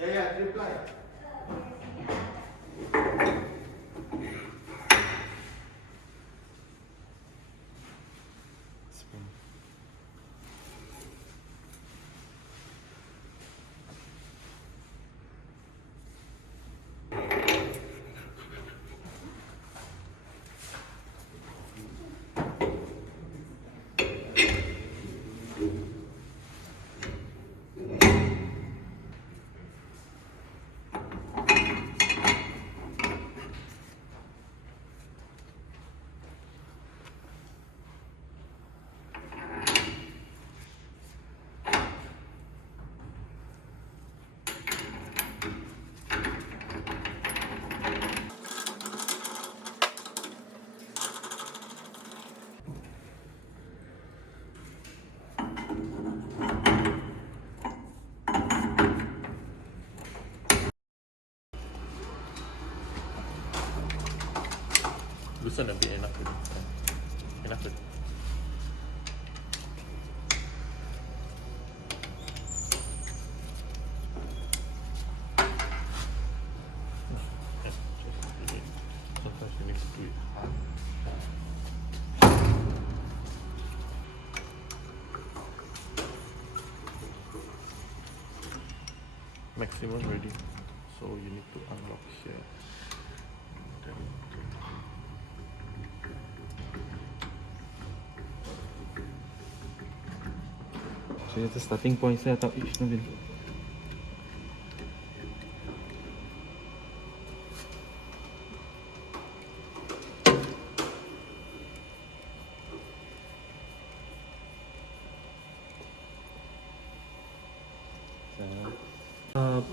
Yeah, reply. Spin. Loosen a bit, enough already. Enough already. Sometimes you need to do it hard. Maximum ready, so you need to unlock here. Then所以这 starting point 是要到 H 那边。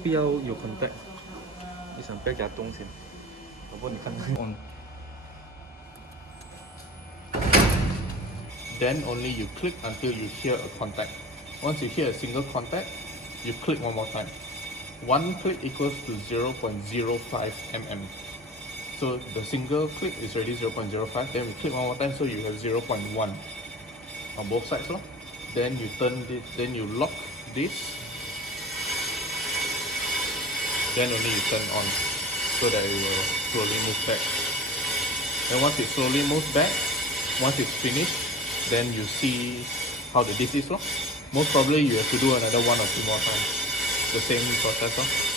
不要有 contact， 你想不要给它动先，要不你看on。Then only you click until you hear a contact. Once you hear a single contact, you click one more time. One click equals to 0.05 mm. So the single click is already 0.05. Then we click one more time, so you have 0.1 on both sides. Then you turn this. Then you lock this. Then only you turn on, so that it will slowly move back. Then once it slowly moves back, once it's finished, then you see how the disc is. Most probably you have to do another 1 or 2 more times. The same process.